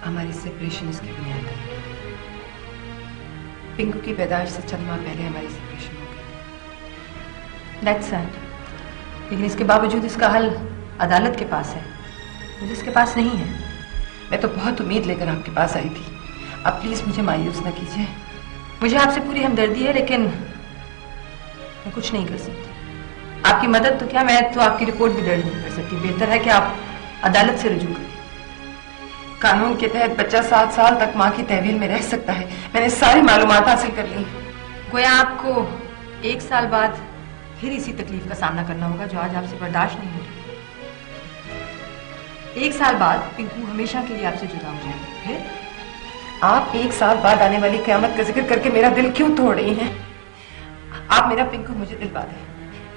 हमारी सेपरेशन इसकी बुनियाद है। पिंकू की पैदाइश से चंद माह पहले हमारी सेपरेशन हो गई। दैट्स सैड, लेकिन इसके बावजूद इसका हल अदालत के पास है, मुझे इसके पास नहीं है। मैं तो बहुत उम्मीद लेकर आपके पास आई थी। अब प्लीज मुझे मायूस न कीजिए। मुझे आपसे पूरी हमदर्दी है, लेकिन मैं कुछ नहीं कर सकती। आपकी मदद तो क्या, मैं तो आपकी रिपोर्ट भी दर्ज नहीं कर सकती। बेहतर है कि आप अदालत से रुजू करें। कानून के तहत बच्चा 7 साल तक माँ की तहवील में रह सकता है। मैंने सारी मालूमात हासिल कर ली। गोया आपको 1 साल बाद फिर इसी तकलीफ का सामना करना होगा जो आज आपसे बर्दाश्त नहीं हो रही। 1 साल बाद पिंकू हमेशा के लिए आपसे जुदा हो जाएगा। फिर आप 1 साल बाद आने वाली क़यामत का जिक्र करके मेरा दिल क्यों तोड़ रही हैं? आप मेरा पिंकू मुझे दिलवा दें।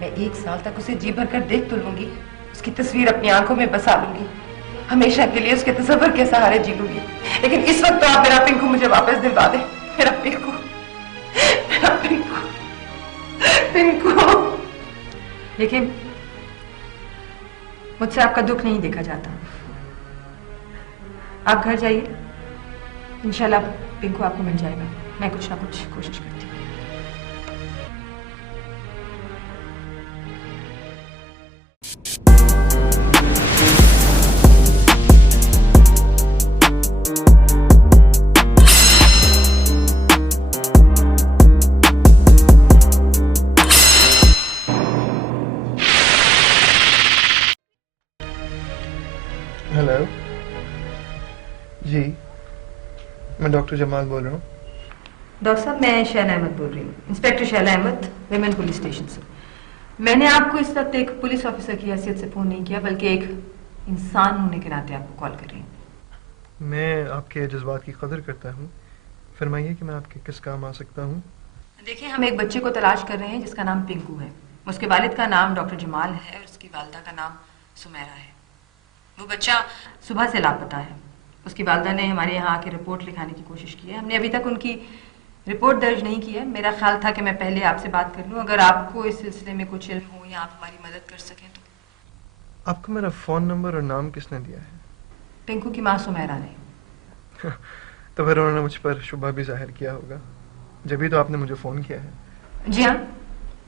मैं 1 साल तक उसे जी भर कर देख तो लूंगी, उसकी तस्वीर अपनी आंखों में बसा लूंगी, हमेशा के लिए उसके तसव्वुर के सहारे जी लूंगी। लेकिन इस वक्त तो आप मेरा पिंकू मुझे वापस दिलवा दें। मेरा पिंकू, मेरा पिंकू, पिंकू। लेकिन मुझसे आपका दुख नहीं देखा जाता। आप घर जाइए, इंशाल्लाह पिंकू आपको मिल जाएगा। मैं कुछ ना कुछ कोशिश करती हूँ। हेलो जी, मैं डॉक्टर जमाल बोल रहा हूँ। डॉक्टर साहब, मैं शैला अहमद बोल रही हूँ, inspector Shaila Ahmad, women police station से। मैंने आपको इस वक्त एक पुलिस ऑफिसर की हैसियत से फोन नहीं किया, बल्कि एक इंसान होने के नाते आपको कॉल कर रही हूँ। मैं आपके जज्बात की कदर करता हूँ। फरमाइए कि मैं आपके किस काम आ सकता हूँ। देखिए, हम एक बच्चे को तलाश कर रहे हैं जिसका नाम पिंकू है। उसके वालिद का नाम डॉक्टर जमाल है और उसकी वालदा का नाम सुमेरा है। वो बच्चा सुबह से लापता है। उसकी वालदा ने हमारे यहाँ आके रिपोर्ट लिखाने की कोशिश की है। हमने अभी तक उनकी रिपोर्ट दर्ज नहीं की है। मेरा ख्याल था कि मैं पहले आपसे बात कर लूँ, अगर आपको इस सिलसिले में कुछ इल्म हो या आप हमारी मदद कर सकें तो। आपको मेरा फ़ोन नंबर और नाम किसने दिया है? पिंकू की माँ सुमेरा ने। तो फिर उन्होंने मुझ पर शुबा भी जाहिर किया होगा, जब ही तो आपने मुझे फ़ोन किया है। जी हाँ,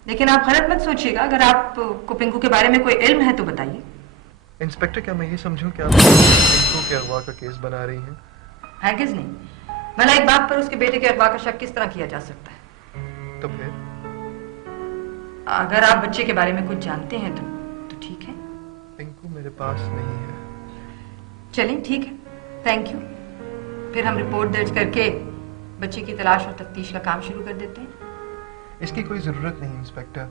लेकिन आप गलत मत सोचिएगा। अगर आपको पिंकू के बारे में कोई इल्म है तो बताइए। इंस्पेक्टर, क्या मैं ये समझूं कि आप पिंकू के अगवा का केस बना रही हैं? हरगिज़ नहीं। भला एक बाप पर उसके बेटे के अगवा का शक किस तरह किया जा सकता है? तो फिर अगर आप बच्चे के बारे में कुछ जानते हैं तो ठीक है। पिंकू मेरे पास नहीं है। चलिए ठीक है, थैंक यू। फिर हम रिपोर्ट दर्ज करके बच्चे की तलाश और तफ्तीश का काम शुरू कर देते हैं। इसकी कोई ज़रूरत नहीं इंस्पेक्टर,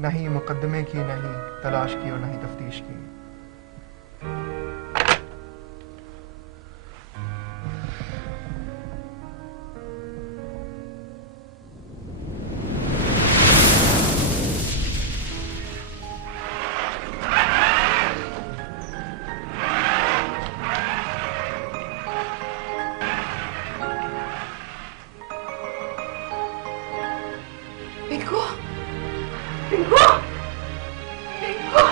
ना ही मुकदमे की, ना ही तलाश की और ना ही तफ्तीश की। पिंकू, पिंकू, पिंकू,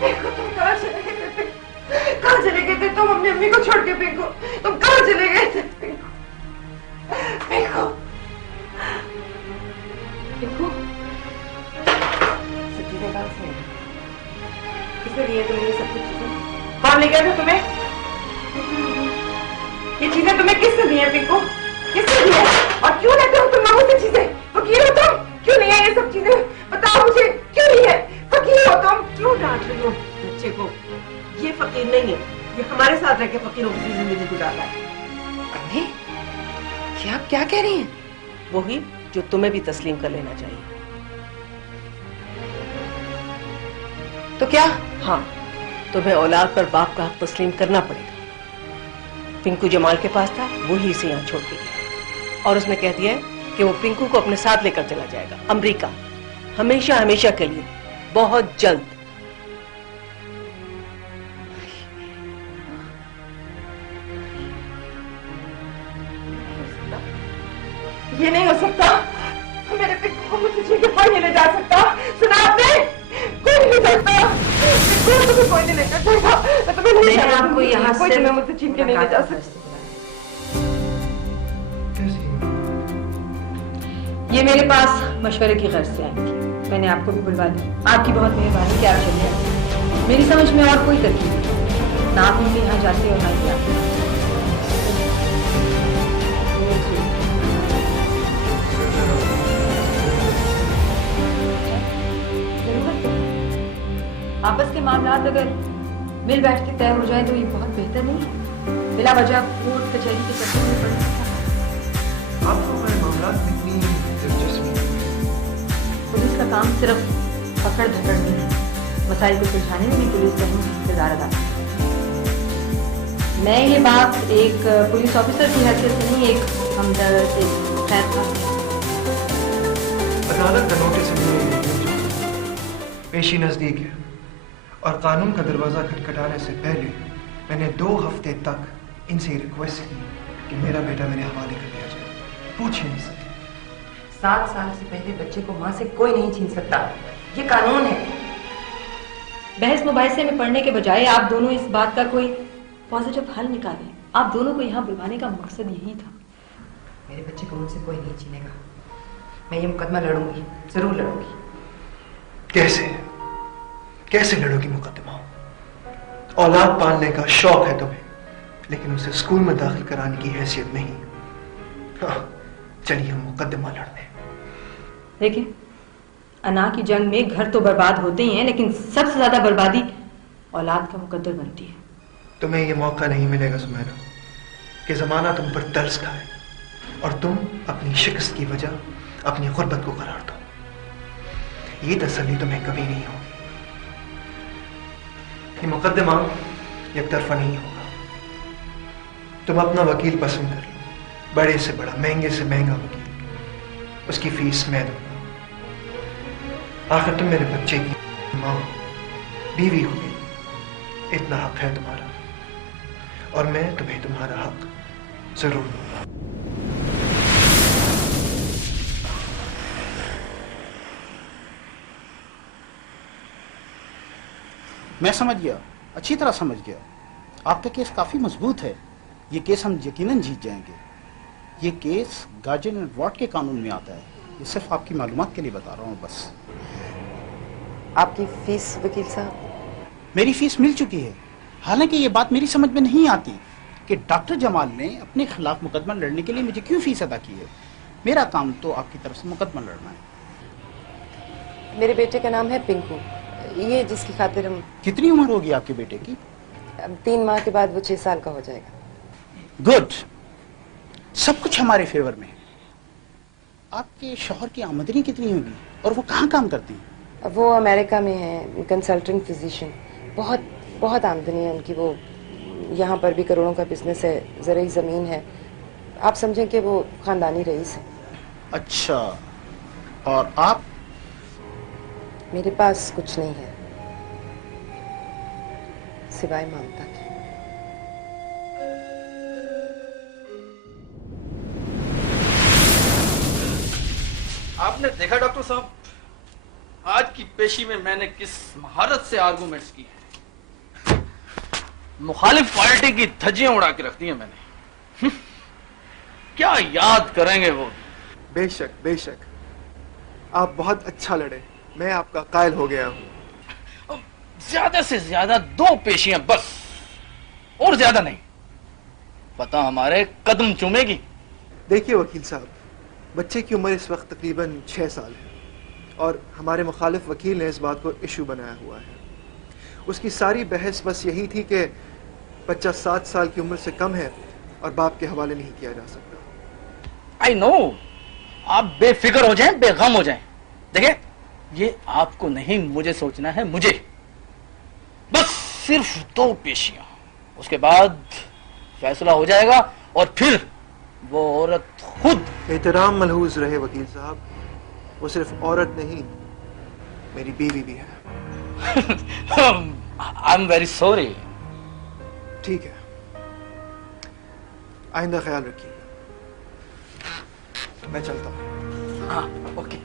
पिंकू, तुम कहाँ चले गए थे? कहाँ चले गए थे तुम अपनी अम्मी को छोड़ के? पिंकू, तुम कहाँ चले गए थे? पिंकू, पिंकू, पिंकू, सब चीजें कहाँ से हैं? किसने दिए तुम्हें ये सब कुछ चीजें? कौन ले गया था तुम्हें? ये चीजें तुम्हें किसने दी है पिंकू? किसने दी है? और क्यों लेते हो तुम लोगों से चीजें? फकीर हो तुम? क्यों नहीं है ये सब चीजें? बताओ मुझे, क्यों नहीं है? फकीर हो तुम? क्यों डांट रही हो बच्चे को? ये फकीर नहीं है, ये हमारे साथ रह के फकीरों की जिंदगी गुजार रहा है। अम्मी, ये आप क्या कह रही हैं? वही जो तुम्हें भी तस्लीम कर लेना चाहिए। तो क्या? हाँ, तुम्हें औलाद पर बाप का हक तस्लीम करना पड़ेगा। पिंकू जमाल के पास था, वो ही इसे यहाँ छोड़ के गया और उसने कह दिया है कि वो पिंकू को अपने साथ लेकर चला जाएगा अमेरिका, हमेशा हमेशा के लिए, बहुत जल्द। ये नहीं हो सकता, मेरे पिंकू को मुझसे छीन के कोई नहीं ले जा सकता। सुना आपने? कोई नहीं ले सकता, तुम्हें कोई नहीं ले जा सकता। मैं तुम्हें नहीं मैंने आपको यहाँ कोई तुम्हें मुझसे छीन के नहीं ले जा सकता। कैसी? ये मेरे पास मशवरे की गर्ज से आई थी। मैंने आपको भी बुलवा दिया। आपकी बहुत मेहरबानी कि आप चलिए आए। मेरी समझ में और कोई तरकीब नहीं, ना आप उनके यहाँ जाते और ना ही आते। आपस के मामला अगर मिल बैठ के तय हो जाए तो ये बहुत बेहतर नहीं है। बिला वजह कोर्ट कचहरी के चक्कर में पड़ना। आपको हमारे मामला में इतनी दिलचस्पी? पुलिस का काम सिर्फ पकड़ धकड़ नहीं है, मसाइल को सुलझाने में भी पुलिस का ही किरदार अदा करती है। मैं ये बात एक पुलिस ऑफिसर की हैसियत से नहीं, एक हमदर्द, एक खैर अदालत का नोटिस पेशी नजदीक है और कानून का दरवाजा खटखटाने से पहले मैंने 2 हफ्ते तक इनसे रिक्वेस्ट की कि मेरा बेटा मेरे हवाले कर दिया जाए। पूछिए इनसे। 7 साल से पहले बच्चे को मां से कोई नहीं छीन सकता, ये कानून है। बहस मुबाहिसे में पढ़ने के बजाय आप दोनों इस बात का कोई पॉजिटिव हल निकालें। आप दोनों को यहाँ बुलवाने का मकसद यही था। मेरे बच्चे को मुझसे कोई नहीं छीनेगा। मैं ये मुकदमा लड़ूंगी, जरूर लड़ूंगी। कैसे कैसे लड़ोगी मुकदमा? औलाद पालने का शौक है तुम्हें, लेकिन उसे स्कूल में दाखिल कराने की हैसियत नहीं। हाँ, चलिए हम मुकदमा लड़ने। देखिए, अना की जंग में घर तो बर्बाद होते ही हैं, लेकिन सबसे ज्यादा बर्बादी औलाद का मुकद्दर बनती है। तुम्हें ये मौका नहीं मिलेगा सुमैरा कि जमाना तुम पर तरस खाए और तुम अपनी शिकस्त की वजह अपनी गुर्बत को करार दो। ये तसल्ली तुम्हें कभी नहीं होगी। ये मुकदमा एक तरफा नहीं होगा। तुम अपना वकील पसंद कर लो, बड़े से बड़ा, महंगे से महंगा वकील, उसकी फीस मैं दूंगा। आखिर तुम मेरे बच्चे की माँ, बीवी हो गई, इतना हक है तुम्हारा और मैं तुम्हें तुम्हारा हक जरूर दूंगा। मैं समझ गया, अच्छी तरह समझ गया। आपका केस काफी मजबूत है। ये केस हम यकीनन जीत जाएंगे। ये केस गार्जियन एंड वॉट के कानून में आता है। ये सिर्फ आपकी मालूमात के लिए बता रहा हूँ बस। आपकी फीस वकील साहब? मेरी फीस मिल चुकी है। हालांकि ये बात मेरी समझ में नहीं आती कि डॉक्टर जमाल ने अपने खिलाफ मुकदमा लड़ने के लिए मुझे क्यों फीस अदा की है। मेरा काम तो आपकी तरफ से मुकदमा लड़ना है। मेरे बेटे का नाम है पिंकू, ये जिसकी खातिर हम। कितनी उम्र होगी आपके बेटे की? अब 3 माह के बाद वो 6 साल का हो जाएगा। गुड, सब कुछ हमारे फेवर में है। आपके शौहर की आमदनी कितनी होगी और वो कहाँ काम करती हैं? वो अमेरिका में है, कंसल्टेंट फिजिशियन। बहुत बहुत आमदनी है उनकी। वो यहाँ पर भी करोड़ों का बिजनेस है, ज़रूरी ज़मीन है। आप समझें कि वो खानदानी रईस है। अच्छा, और आप? मेरे पास कुछ नहीं है सिवाय ममता की। आपने देखा डॉक्टर साहब, आज की पेशी में मैंने किस महारत से आर्गुमेंट्स की है। मुखालिफ पार्टी की धज्जियां उड़ा के रख दी हैं मैंने। क्या याद करेंगे वो। बेशक बेशक, आप बहुत अच्छा लड़े। मैं आपका कायल हो गया हूँ। ज्यादा से ज्यादा 2 पेशियां बस, और ज्यादा नहीं। पता हमारे कदम चूमेगी। देखिए वकील साहब, बच्चे की उम्र इस वक्त तकरीबन 6 साल है और हमारे मुखालिफ वकील ने इस बात को इशू बनाया हुआ है। उसकी सारी बहस बस यही थी कि बच्चा 7 साल की उम्र से कम है और बाप के हवाले नहीं किया जा सकता। आई नो, आप बेफिक्र हो जाएं, बेगम हो जाएं। देखिए, ये आपको नहीं मुझे सोचना है, मुझे। बस सिर्फ 2 पेशियां, उसके बाद फैसला हो जाएगा और फिर वो औरत खुद। एहतराम मलहूज रहे वकील साहब, वो सिर्फ औरत नहीं, मेरी बीवी भी है। I am very sorry. ठीक है, आइंदा ख्याल रखिएगा। मैं चलता हूँ। हाँ, ओके।